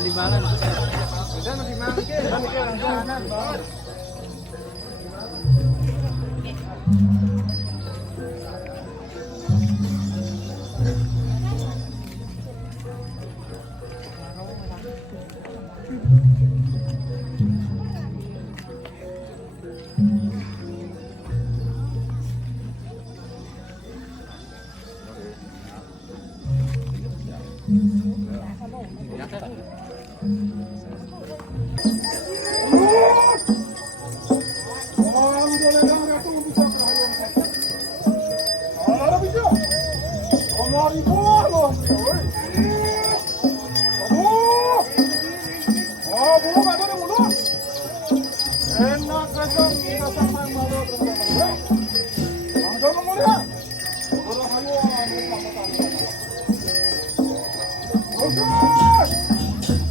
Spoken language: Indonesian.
Limangan. Udah masih mangke, mangke orang kanan, Bang. Enak, kita sama yang malu.